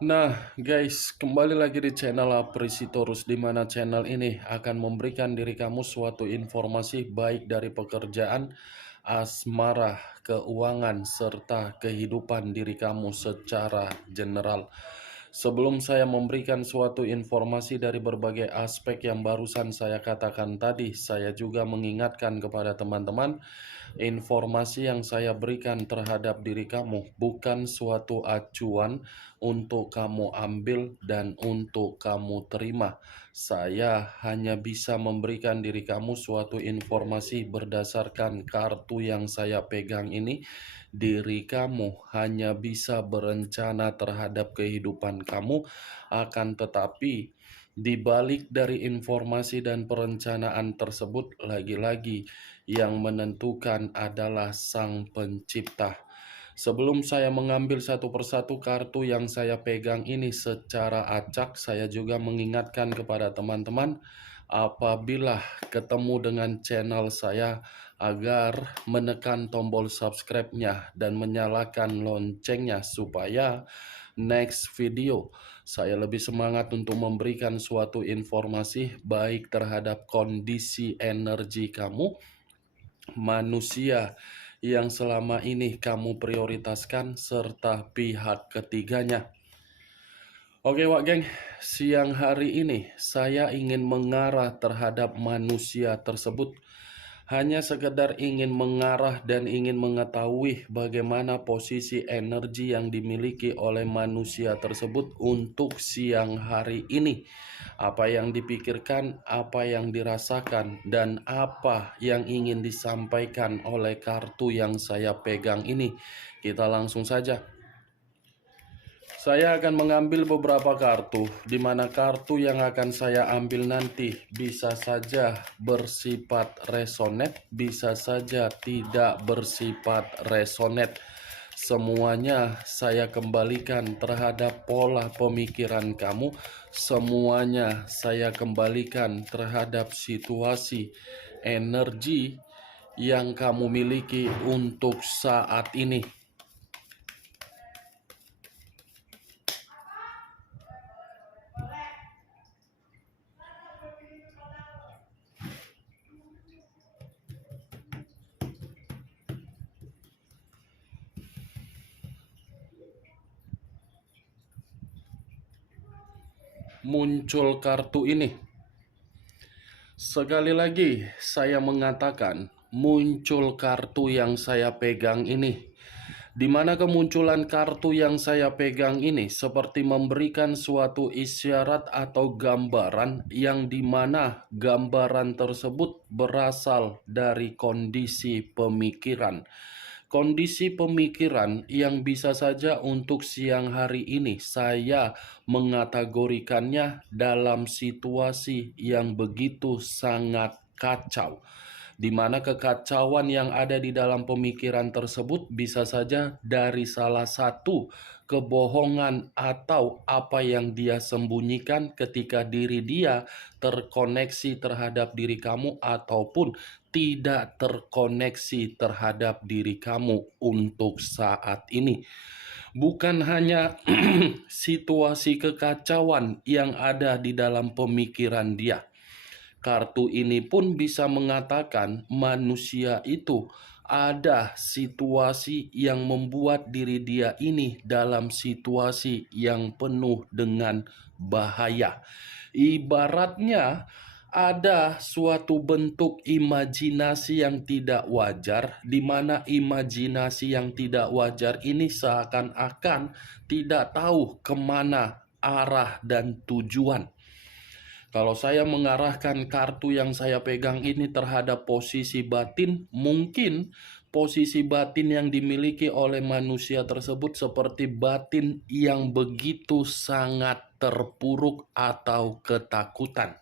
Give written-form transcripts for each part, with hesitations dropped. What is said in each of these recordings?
Nah, guys, kembali lagi di channel Aprisitorus, di mana channel ini akan memberikan diri kamu suatu informasi baik dari pekerjaan, asmara, keuangan, serta kehidupan diri kamu secara general. Sebelum saya memberikan suatu informasi dari berbagai aspek yang barusan saya katakan tadi, saya juga mengingatkan kepada teman-teman, informasi yang saya berikan terhadap diri kamu bukan suatu acuan untuk kamu ambil dan untuk kamu terima. Saya hanya bisa memberikan diri kamu suatu informasi berdasarkan kartu yang saya pegang ini. Diri kamu hanya bisa berencana terhadap kehidupan kamu, akan tetapi di balik dari informasi dan perencanaan tersebut, lagi-lagi yang menentukan adalah Sang Pencipta. Sebelum saya mengambil satu persatu kartu yang saya pegang ini secara acak, saya juga mengingatkan kepada teman-teman, apabila ketemu dengan channel saya, agar menekan tombol subscribe-nya dan menyalakan loncengnya supaya next video saya lebih semangat untuk memberikan suatu informasi baik terhadap kondisi energi kamu, manusia yang selama ini kamu prioritaskan, serta pihak ketiganya. Oke Wak Geng, siang hari ini saya ingin mengarah terhadap manusia tersebut. Hanya sekedar ingin mengarah dan ingin mengetahui bagaimana posisi energi yang dimiliki oleh manusia tersebut untuk siang hari ini. Apa yang dipikirkan, apa yang dirasakan, dan apa yang ingin disampaikan oleh kartu yang saya pegang ini. Kita langsung saja. Saya akan mengambil beberapa kartu, di mana kartu yang akan saya ambil nanti bisa saja bersifat resonate, bisa saja tidak bersifat resonate. Semuanya saya kembalikan terhadap pola pemikiran kamu, semuanya saya kembalikan terhadap situasi energi yang kamu miliki untuk saat ini. Muncul kartu ini. Sekali lagi saya mengatakan, muncul kartu yang saya pegang ini. Di mana kemunculan kartu yang saya pegang ini seperti memberikan suatu isyarat atau gambaran, yang dimana gambaran tersebut berasal dari kondisi pemikiran. Kondisi pemikiran yang bisa saja untuk siang hari ini saya mengategorikannya dalam situasi yang begitu sangat kacau, di mana kekacauan yang ada di dalam pemikiran tersebut bisa saja dari salah satu kebohongan atau apa yang dia sembunyikan ketika diri dia terkoneksi terhadap diri kamu, ataupun tidak terkoneksi terhadap diri kamu untuk saat ini. Bukan hanya situasi kekacauan yang ada di dalam pemikiran dia. Kartu ini pun bisa mengatakan manusia itu ada situasi yang membuat diri dia ini dalam situasi yang penuh dengan bahaya. Ibaratnya ada suatu bentuk imajinasi yang tidak wajar, di mana imajinasi yang tidak wajar ini seakan-akan tidak tahu kemana arah dan tujuan. Kalau saya mengarahkan kartu yang saya pegang ini terhadap posisi batin, mungkin posisi batin yang dimiliki oleh manusia tersebut seperti batin yang begitu sangat terpuruk atau ketakutan.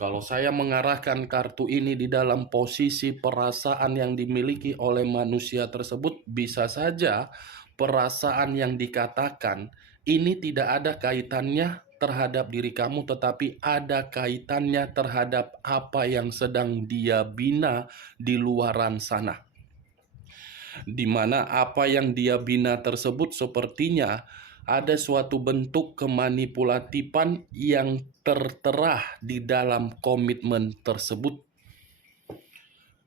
Kalau saya mengarahkan kartu ini di dalam posisi perasaan yang dimiliki oleh manusia tersebut, bisa saja perasaan yang dikatakan ini tidak ada kaitannya terhadap diri kamu, tetapi ada kaitannya terhadap apa yang sedang dia bina di luaran sana. Di mana apa yang dia bina tersebut sepertinya ada suatu bentuk kemanipulatifan yang tertera di dalam komitmen tersebut.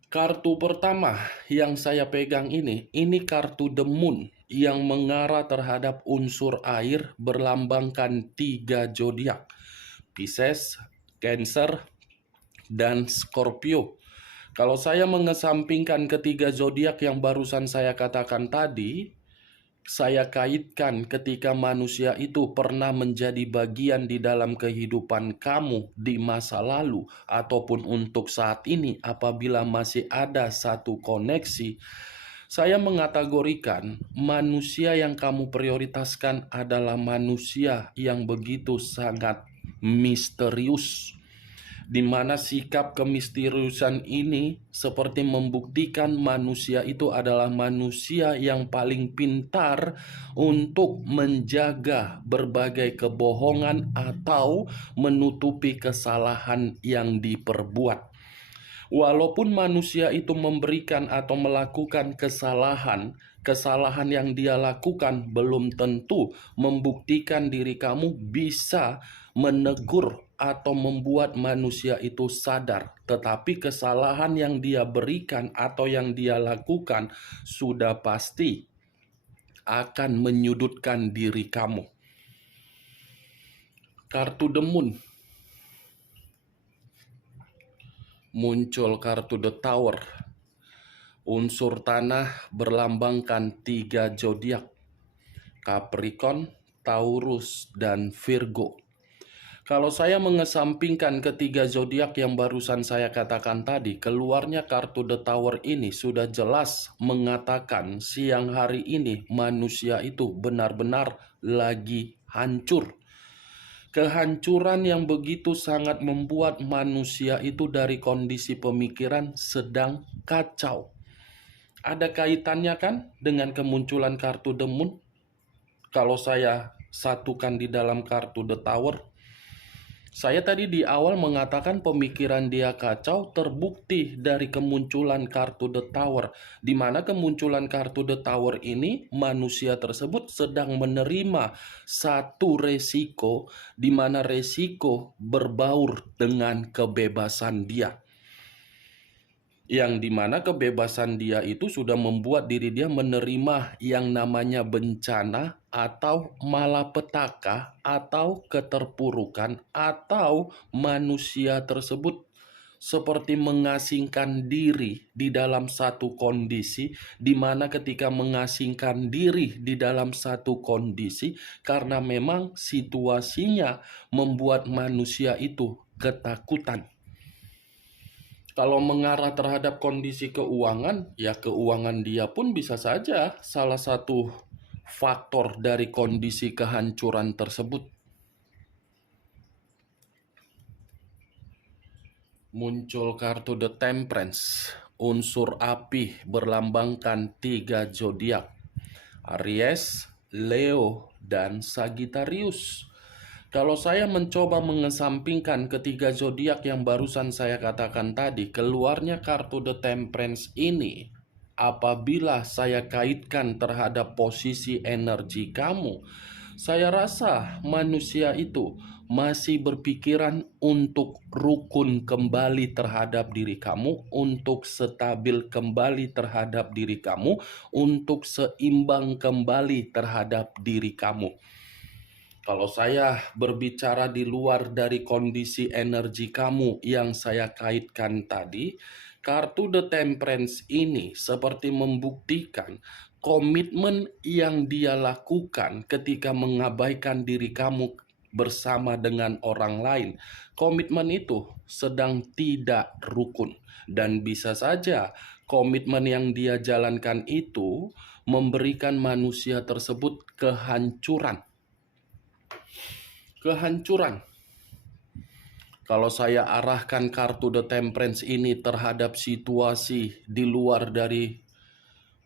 Kartu pertama yang saya pegang ini kartu The Moon yang mengarah terhadap unsur air berlambangkan 3 zodiak, Pisces, Cancer, dan Scorpio. Kalau saya mengesampingkan ketiga zodiak yang barusan saya katakan tadi, saya kaitkan ketika manusia itu pernah menjadi bagian di dalam kehidupan kamu di masa lalu ataupun untuk saat ini apabila masih ada satu koneksi. Saya mengategorikan manusia yang kamu prioritaskan adalah manusia yang begitu sangat misterius, di mana sikap kemisteriusan ini seperti membuktikan manusia itu adalah manusia yang paling pintar untuk menjaga berbagai kebohongan atau menutupi kesalahan yang diperbuat. Walaupun manusia itu memberikan atau melakukan kesalahan yang dia lakukan belum tentu membuktikan diri kamu bisa menegur atau membuat manusia itu sadar. Tetapi kesalahan yang dia berikan atau yang dia lakukan sudah pasti akan menyudutkan diri kamu. Kartu The Moon. Muncul kartu The Tower. Unsur tanah berlambangkan 3 zodiak, Capricorn, Taurus, dan Virgo. Kalau saya mengesampingkan ketiga zodiak yang barusan saya katakan tadi, keluarnya kartu The Tower ini sudah jelas mengatakan siang hari ini manusia itu benar-benar lagi hancur. Kehancuran yang begitu sangat membuat manusia itu dari kondisi pemikiran sedang kacau. Ada kaitannya kan dengan kemunculan kartu The Moon? Kalau saya satukan di dalam kartu The Tower, saya tadi di awal mengatakan pemikiran dia kacau terbukti dari kemunculan kartu The Tower, di mana kemunculan kartu The Tower ini manusia tersebut sedang menerima satu resiko, di mana resiko berbaur dengan kebebasan dia. Yang dimana kebebasan dia itu sudah membuat diri dia menerima yang namanya bencana atau malapetaka atau keterpurukan, atau manusia tersebut seperti mengasingkan diri di dalam satu kondisi, di mana ketika mengasingkan diri di dalam satu kondisi karena memang situasinya membuat manusia itu ketakutan. Kalau mengarah terhadap kondisi keuangan, ya keuangan dia pun bisa saja salah satu faktor dari kondisi kehancuran tersebut. Muncul kartu The Temperance, unsur api berlambangkan 3 zodiak, Aries, Leo, dan Sagittarius. Kalau saya mencoba mengesampingkan ketiga zodiak yang barusan saya katakan tadi, keluarnya kartu The Temperance ini, apabila saya kaitkan terhadap posisi energi kamu, saya rasa manusia itu masih berpikiran untuk rukun kembali terhadap diri kamu, untuk stabil kembali terhadap diri kamu, untuk seimbang kembali terhadap diri kamu. Kalau saya berbicara di luar dari kondisi energi kamu yang saya kaitkan tadi, kartu The Temperance ini seperti membuktikan komitmen yang dia lakukan ketika mengabaikan diri kamu bersama dengan orang lain. Komitmen itu sedang tidak rukun, dan bisa saja komitmen yang dia jalankan itu memberikan manusia tersebut kehancuran. Kalau saya arahkan kartu The Temperance ini terhadap situasi di luar dari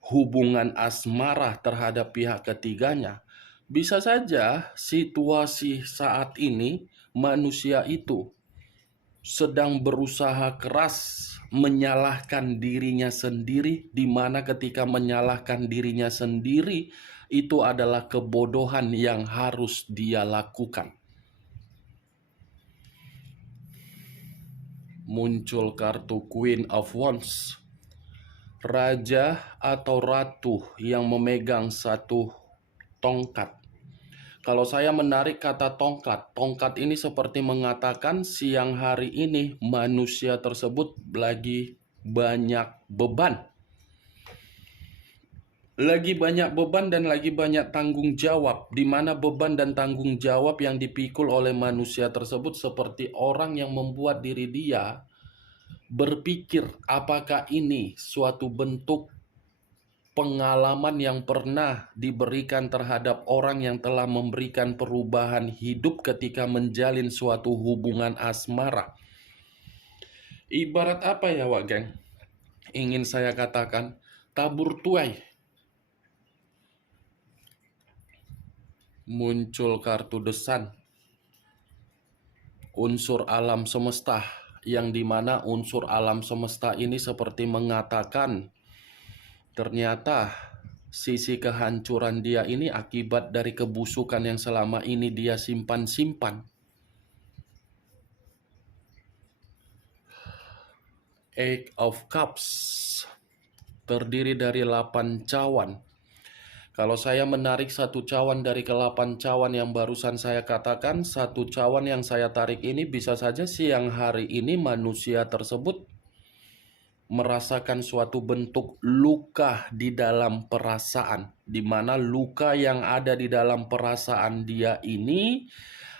hubungan asmara terhadap pihak ketiganya, bisa saja situasi saat ini manusia itu sedang berusaha keras menyalahkan dirinya sendiri, di mana ketika menyalahkan dirinya sendiri itu adalah kebodohan yang harus dia lakukan. Muncul kartu Queen of Wands, raja atau ratu yang memegang satu tongkat. Kalau saya menarik kata tongkat, tongkat ini seperti mengatakan siang hari ini manusia tersebut lagi banyak beban. Lagi banyak beban dan lagi banyak tanggung jawab, di mana beban dan tanggung jawab yang dipikul oleh manusia tersebut seperti orang yang membuat diri dia berpikir apakah ini suatu bentuk pengalaman yang pernah diberikan terhadap orang yang telah memberikan perubahan hidup ketika menjalin suatu hubungan asmara. Ibarat apa ya, Wak Geng? Ingin saya katakan, tabur tuai. Muncul kartu The Sun, unsur alam semesta, yang dimana unsur alam semesta ini seperti mengatakan ternyata sisi kehancuran dia ini akibat dari kebusukan yang selama ini dia simpan-simpan. Eight of Cups terdiri dari 8 cawan. Kalau saya menarik satu cawan dari ke-8 cawan yang barusan saya katakan, satu cawan yang saya tarik ini bisa saja siang hari ini manusia tersebut merasakan suatu bentuk luka di dalam perasaan, di mana luka yang ada di dalam perasaan dia ini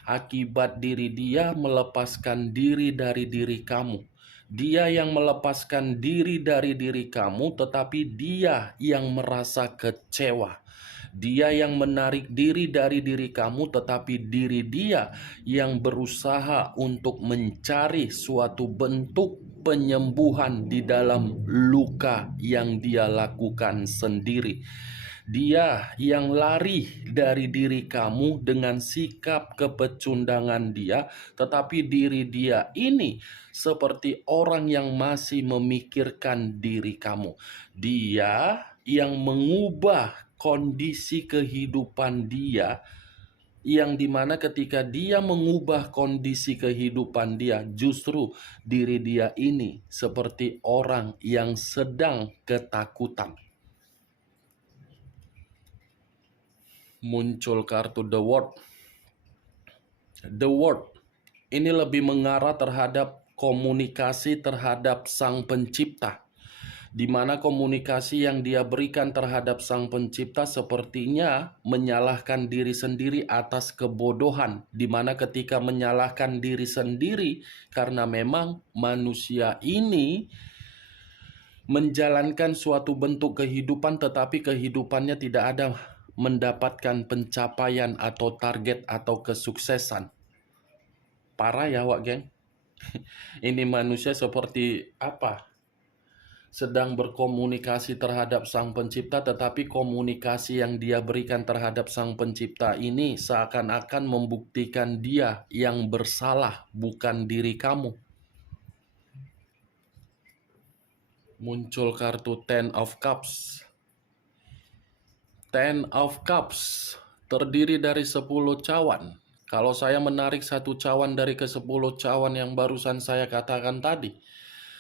akibat diri dia melepaskan diri dari diri kamu. Dia yang melepaskan diri dari diri kamu, tetapi dia yang merasa kecewa. Dia yang menarik diri dari diri kamu, tetapi diri dia yang berusaha untuk mencari suatu bentuk penyembuhan di dalam luka yang dia lakukan sendiri. Dia yang lari dari diri kamu dengan sikap kepecundangan dia, tetapi diri dia ini seperti orang yang masih memikirkan diri kamu. Dia yang mengubah kondisi kehidupan dia, yang dimana ketika dia mengubah kondisi kehidupan dia, justru diri dia ini seperti orang yang sedang ketakutan. Muncul kartu The World. The World ini lebih mengarah terhadap komunikasi terhadap Sang Pencipta, di mana komunikasi yang dia berikan terhadap Sang Pencipta sepertinya menyalahkan diri sendiri atas kebodohan, di mana ketika menyalahkan diri sendiri karena memang manusia ini menjalankan suatu bentuk kehidupan tetapi kehidupannya tidak ada mendapatkan pencapaian atau target atau kesuksesan. Parah ya, Wak Geng. Ini manusia seperti apa? Sedang berkomunikasi terhadap Sang Pencipta, tetapi komunikasi yang dia berikan terhadap Sang Pencipta ini seakan-akan membuktikan dia yang bersalah, bukan diri kamu. Muncul kartu Ten of Cups. Ten of Cups terdiri dari 10 cawan. Kalau saya menarik satu cawan dari ke-10 cawan yang barusan saya katakan tadi,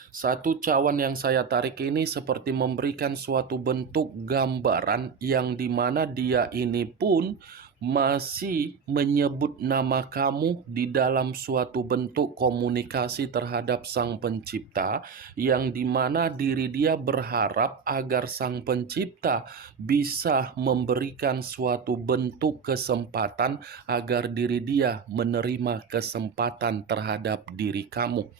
satu cawan yang saya tarik ini seperti memberikan suatu bentuk gambaran yang dimana dia ini pun masih menyebut nama kamu di dalam suatu bentuk komunikasi terhadap Sang Pencipta, yang dimana diri dia berharap agar Sang Pencipta bisa memberikan suatu bentuk kesempatan agar diri dia menerima kesempatan terhadap diri kamu.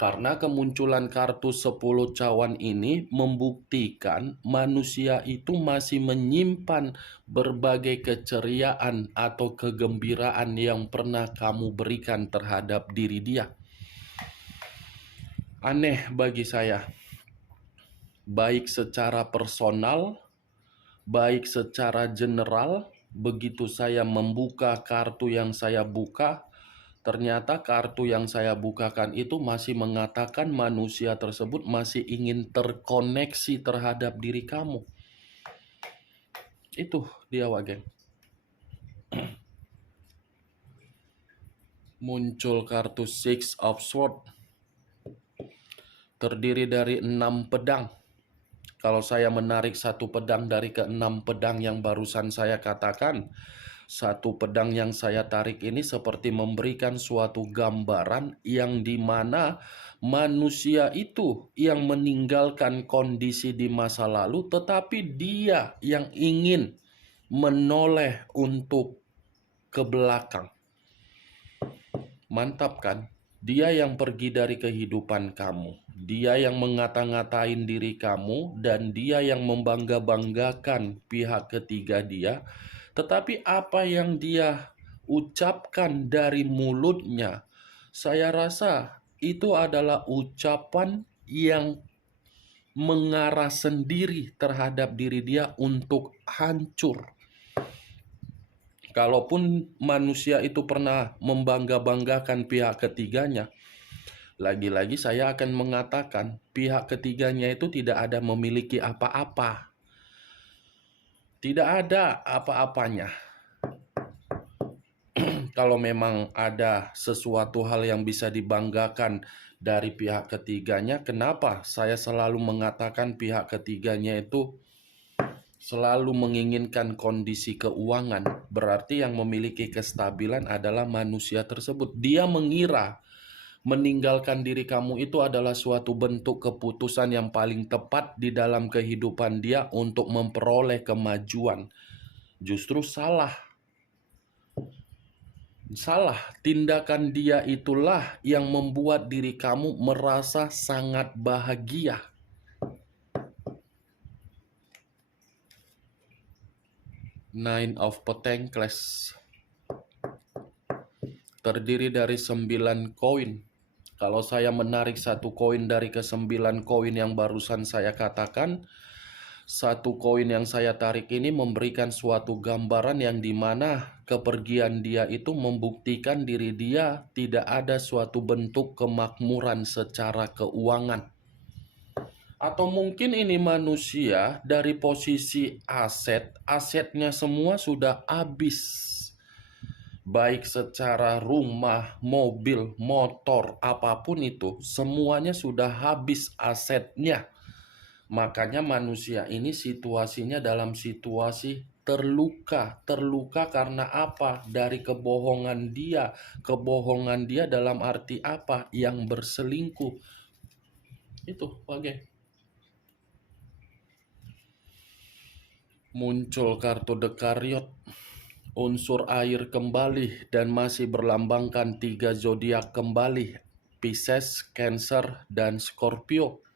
Karena kemunculan kartu 10 cawan ini membuktikan manusia itu masih menyimpan berbagai keceriaan atau kegembiraan yang pernah kamu berikan terhadap diri dia. Aneh bagi saya, baik secara personal, baik secara general, begitu saya membuka kartu yang saya buka, ternyata kartu yang saya bukakan itu masih mengatakan manusia tersebut masih ingin terkoneksi terhadap diri kamu. Itu dia Wak geng. Muncul kartu Six of Swords. Terdiri dari 6 pedang. Kalau saya menarik satu pedang dari ke-6 pedang yang barusan saya katakan, satu pedang yang saya tarik ini seperti memberikan suatu gambaran yang dimana manusia itu yang meninggalkan kondisi di masa lalu, tetapi dia yang ingin menoleh untuk ke belakang. Mantap kan? Dia yang pergi dari kehidupan kamu. Dia yang ngata-ngatain diri kamu dan dia yang membangga-banggakan pihak ketiga dia. Tetapi apa yang dia ucapkan dari mulutnya, saya rasa itu adalah ucapan yang mengarah sendiri terhadap diri dia untuk hancur. Kalaupun manusia itu pernah membangga-banggakan pihak ketiganya, lagi-lagi saya akan mengatakan pihak ketiganya itu tidak ada memiliki apa-apa. Tidak ada apa-apanya. Kalau memang ada sesuatu hal yang bisa dibanggakan dari pihak ketiganya, kenapa saya selalu mengatakan pihak ketiganya itu selalu menginginkan kondisi keuangan? Berarti yang memiliki kestabilan adalah manusia tersebut. Dia mengira meninggalkan diri kamu itu adalah suatu bentuk keputusan yang paling tepat di dalam kehidupan dia untuk memperoleh kemajuan. Justru salah. Salah. Tindakan dia itulah yang membuat diri kamu merasa sangat bahagia. Nine of Pentacles terdiri dari 9 koin. Kalau saya menarik satu koin dari ke-9 koin yang barusan saya katakan, satu koin yang saya tarik ini memberikan suatu gambaran yang dimana kepergian dia itu membuktikan diri dia tidak ada suatu bentuk kemakmuran secara keuangan. Atau mungkin ini manusia dari posisi asetnya semua sudah habis. Baik secara rumah, mobil, motor, apapun itu, semuanya sudah habis asetnya. Makanya manusia ini situasinya dalam situasi terluka. Terluka karena apa? Dari kebohongan dia. Kebohongan dia dalam arti apa? Yang berselingkuh. Itu, oke. Muncul kartu The Chariot, unsur air kembali dan masih berlambangkan 3 zodiak kembali, Pisces, Cancer, dan Scorpio.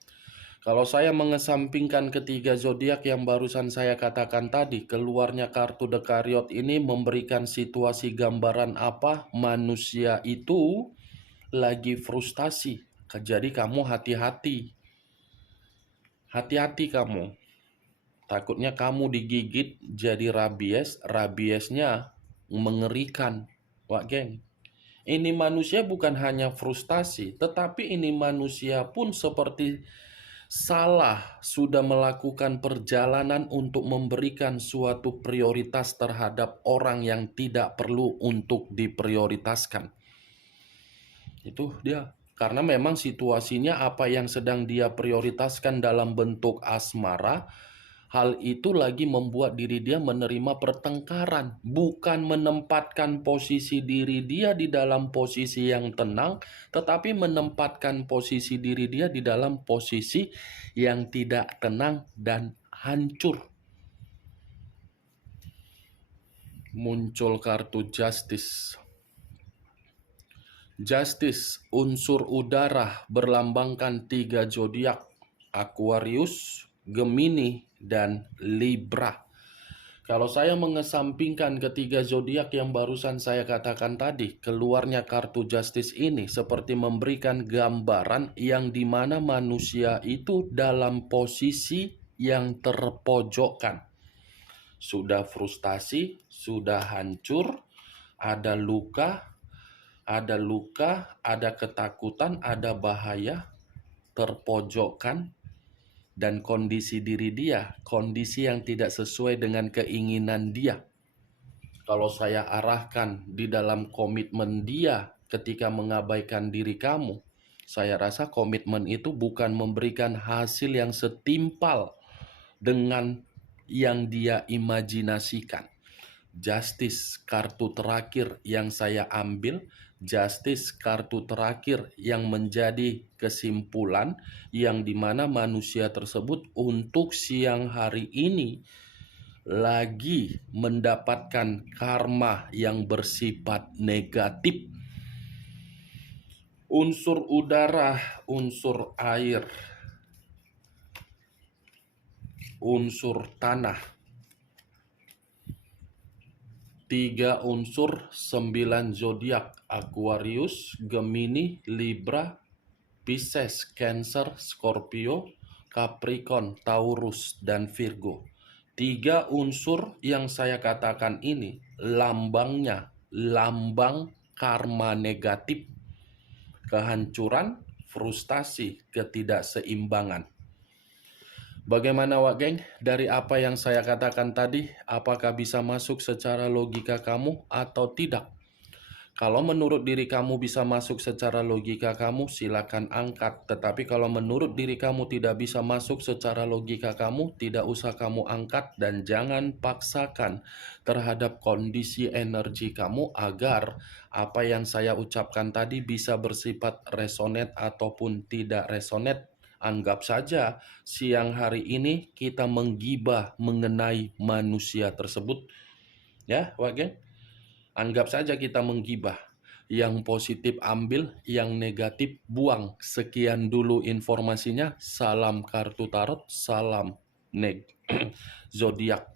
Kalau saya mengesampingkan ketiga zodiak yang barusan saya katakan tadi, keluarnya kartu The Chariot ini memberikan situasi gambaran apa? Manusia itu lagi frustasi. Jadi kamu hati-hati. Hati-hati kamu. Takutnya kamu digigit jadi rabies, rabiesnya mengerikan. Wak geng, ini manusia bukan hanya frustasi, tetapi ini manusia pun seperti salah sudah melakukan perjalanan untuk memberikan suatu prioritas terhadap orang yang tidak perlu untuk diprioritaskan. Itu dia. Karena memang situasinya apa yang sedang dia prioritaskan dalam bentuk asmara, hal itu lagi membuat diri dia menerima pertengkaran, bukan menempatkan posisi diri dia di dalam posisi yang tenang, tetapi menempatkan posisi diri dia di dalam posisi yang tidak tenang dan hancur. Muncul kartu Justice. Justice, unsur udara, berlambangkan 3 zodiak, Aquarius, Gemini, dan Libra. Kalau saya mengesampingkan ketiga zodiak yang barusan saya katakan tadi, keluarnya kartu Justice ini seperti memberikan gambaran yang dimana manusia itu dalam posisi yang terpojokkan. Sudah frustasi, sudah hancur, ada luka, ada ketakutan, ada bahaya, terpojokkan. dan kondisi diri dia, kondisi yang tidak sesuai dengan keinginan dia. Kalau saya arahkan di dalam komitmen dia ketika mengabaikan diri kamu, saya rasa komitmen itu bukan memberikan hasil yang setimpal dengan yang dia imajinasikan. Justice kartu terakhir yang saya ambil, justice kartu terakhir yang menjadi kesimpulan, yang dimana manusia tersebut untuk siang hari ini lagi mendapatkan karma yang bersifat negatif. Unsur udara, unsur air, unsur tanah, 3 unsur, 9 zodiak: Aquarius, Gemini, Libra, Pisces, Cancer, Scorpio, Capricorn, Taurus, dan Virgo. 3 unsur yang saya katakan ini lambangnya lambang karma negatif, kehancuran, frustasi, ketidakseimbangan. Bagaimana Wak Geng? Dari apa yang saya katakan tadi, apakah bisa masuk secara logika kamu atau tidak? Kalau menurut diri kamu bisa masuk secara logika kamu, silakan angkat. Tetapi kalau menurut diri kamu tidak bisa masuk secara logika kamu, tidak usah kamu angkat dan jangan paksakan terhadap kondisi energi kamu agar apa yang saya ucapkan tadi bisa bersifat resonate ataupun tidak resonate. Anggap saja siang hari ini kita menggibah mengenai manusia tersebut. Ya, Wak Geng? Anggap saja kita menggibah. Yang positif ambil, yang negatif buang. Sekian dulu informasinya. Salam kartu tarot, salam zodiak.